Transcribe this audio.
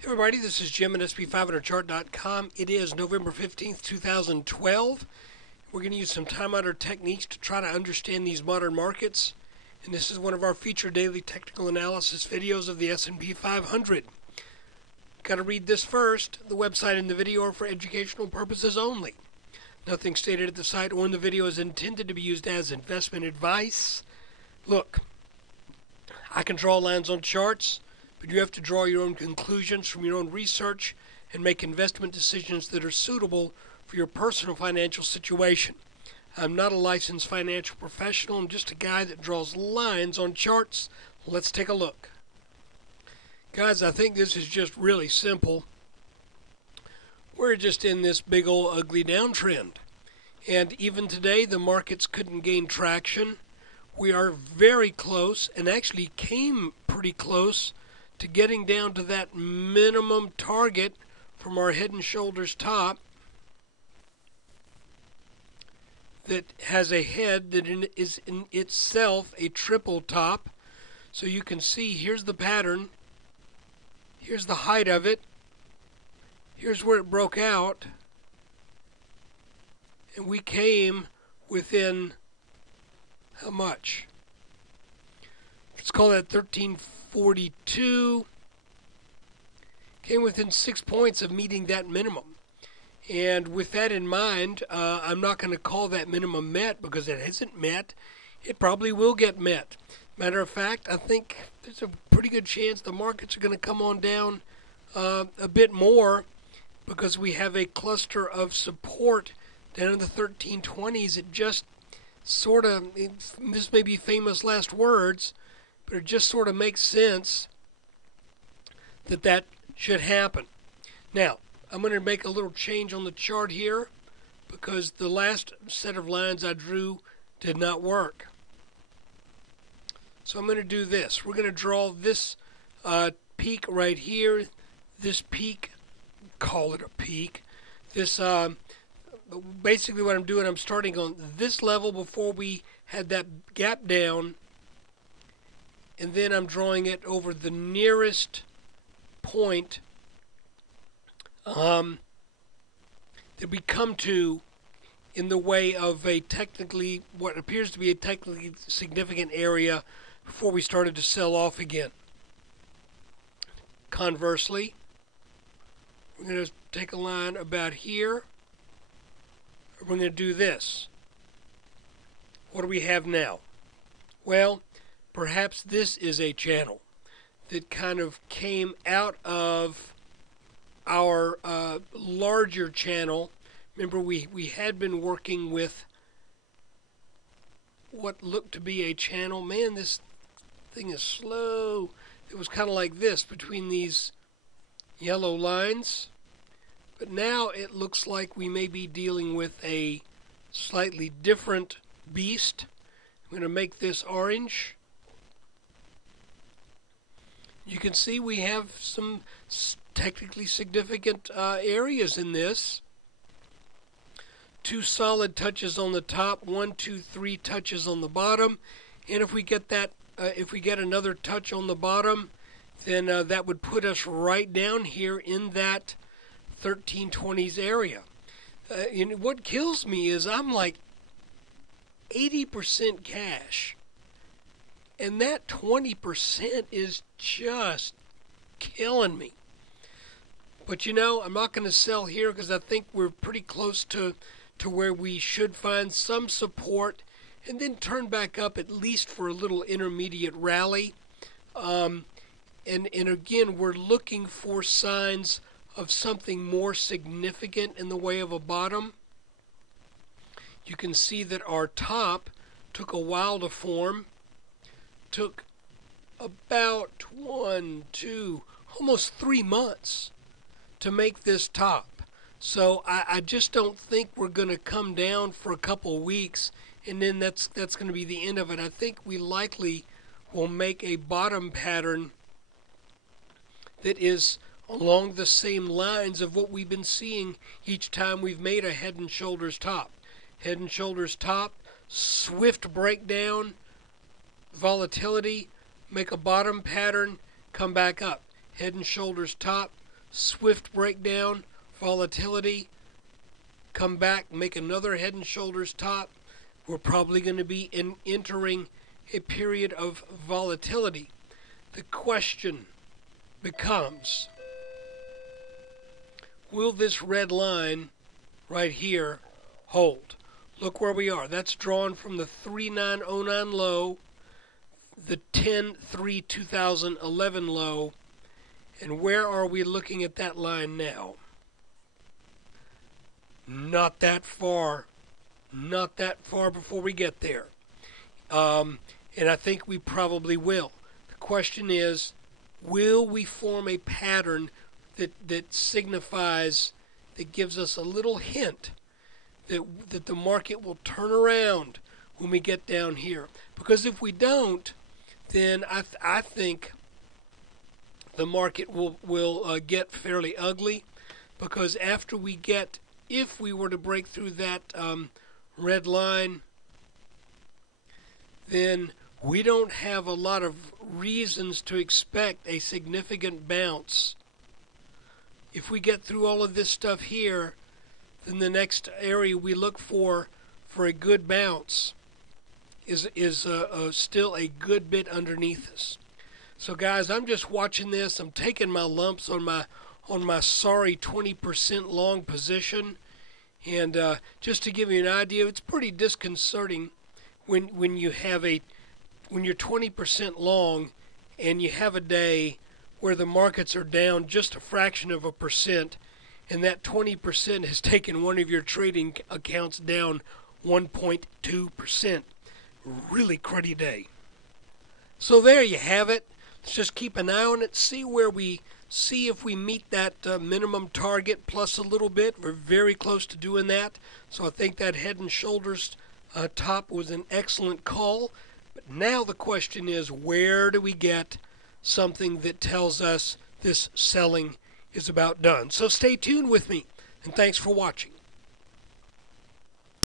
Hey everybody, this is Jim at SP500chart.com. It is November 15th, 2012. We're going to use some time-honored techniques to try to understand these modern markets. And this is one of our featured daily technical analysis videos of the S&P 500. Got to read this first. The website and the video are for educational purposes only. Nothing stated at the site or in the video is intended to be used as investment advice. Look, I can draw lines on charts, but you have to draw your own conclusions from your own research and make investment decisions that are suitable for your personal financial situation. I'm not a licensed financial professional. I'm just a guy that draws lines on charts. Let's take a look. Guys, I think this is just really simple. We're just in this big old ugly downtrend. And even today, the markets couldn't gain traction. We are very close, and actually came pretty close to getting down to that minimum target from our head and shoulders top that has a head that is in itself a triple top. So you can see here's the pattern, here's the height of it, here's where it broke out, and we came within how much? Let's call that 1342. Came within 6 points of meeting that minimum. And with that in mind, I'm not going to call that minimum met because it hasn't met. It probably will get met. Matter of fact, I think there's a pretty good chance the markets are going to come on down a bit more because we have a cluster of support down in the 1320s. It just sort of, this may be famous last words, but it just sort of makes sense that that should happen. Now, I'm going to make a little change on the chart here because the last set of lines I drew did not work. So I'm going to do this. We're going to draw this peak right here. This peak, call it a peak. This basically what I'm doing, I'm starting on this level before we had that gap down, and then I'm drawing it over the nearest point that we come to in the way of a technically, what appears to be a technically significant area before we started to sell off again. Conversely, we're going to take a line about here. We're going to do this. What do we have now? Well, perhaps this is a channel that kind of came out of our larger channel. Remember, we had been working with what looked to be a channel. Man, this thing is slow. It was kind of like this between these yellow lines. But now it looks like we may be dealing with a slightly different beast. I'm going to make this orange. You can see we have some technically significant areas in this. 2 solid touches on the top, 1, 2, 3 touches on the bottom. And if we get that, if we get another touch on the bottom, then that would put us right down here in that 1320s area. And what kills me is I'm like 80% cash, and that 20% is just killing me. But you know, I'm not going to sell here because I think we're pretty close to where we should find some support and then turn back up at least for a little intermediate rally. And again, we're looking for signs of something more significant in the way of a bottom. You can see that our top took a while to form. Took about 1, 2, almost 3 months to make this top. So I just don't think we're going to come down for a couple of weeks and then that's going to be the end of it. I think we likely will make a bottom pattern that is along the same lines of what we've been seeing each time we've made a head and shoulders top. Head and shoulders top, swift breakdown, volatility, make a bottom pattern, come back up. Head and shoulders top, swift breakdown, volatility, come back, make another head and shoulders top. We're probably going to be entering a period of volatility. The question becomes, will this red line right here hold? Look where we are. That's drawn from the 3909 low, the 10/3/2011 low, and where are we looking at that line now? Not that far. Not that far before we get there. And I think we probably will. The question is, will we form a pattern that signifies, that gives us a little hint that the market will turn around when we get down here? Because if we don't, then I think the market will get fairly ugly, because after we get, if we were to break through that red line, then we don't have a lot of reasons to expect a significant bounce. If we get through all of this stuff here, then the next area we look for a good bounce is still a good bit underneath us. So guys, I'm just watching this. I'm taking my lumps on my sorry 20% long position, and just to give you an idea, it's pretty disconcerting when you're 20% long and you have a day where the markets are down just a fraction of a percent, and that 20% has taken one of your trading accounts down 1.2%. Really cruddy day. So there you have it. Let's just keep an eye on it, see if we meet that minimum target plus a little bit. We're very close to doing that. So I think that head and shoulders top was an excellent call. But now the question is, where do we get something that tells us this selling is about done? So stay tuned with me, and thanks for watching.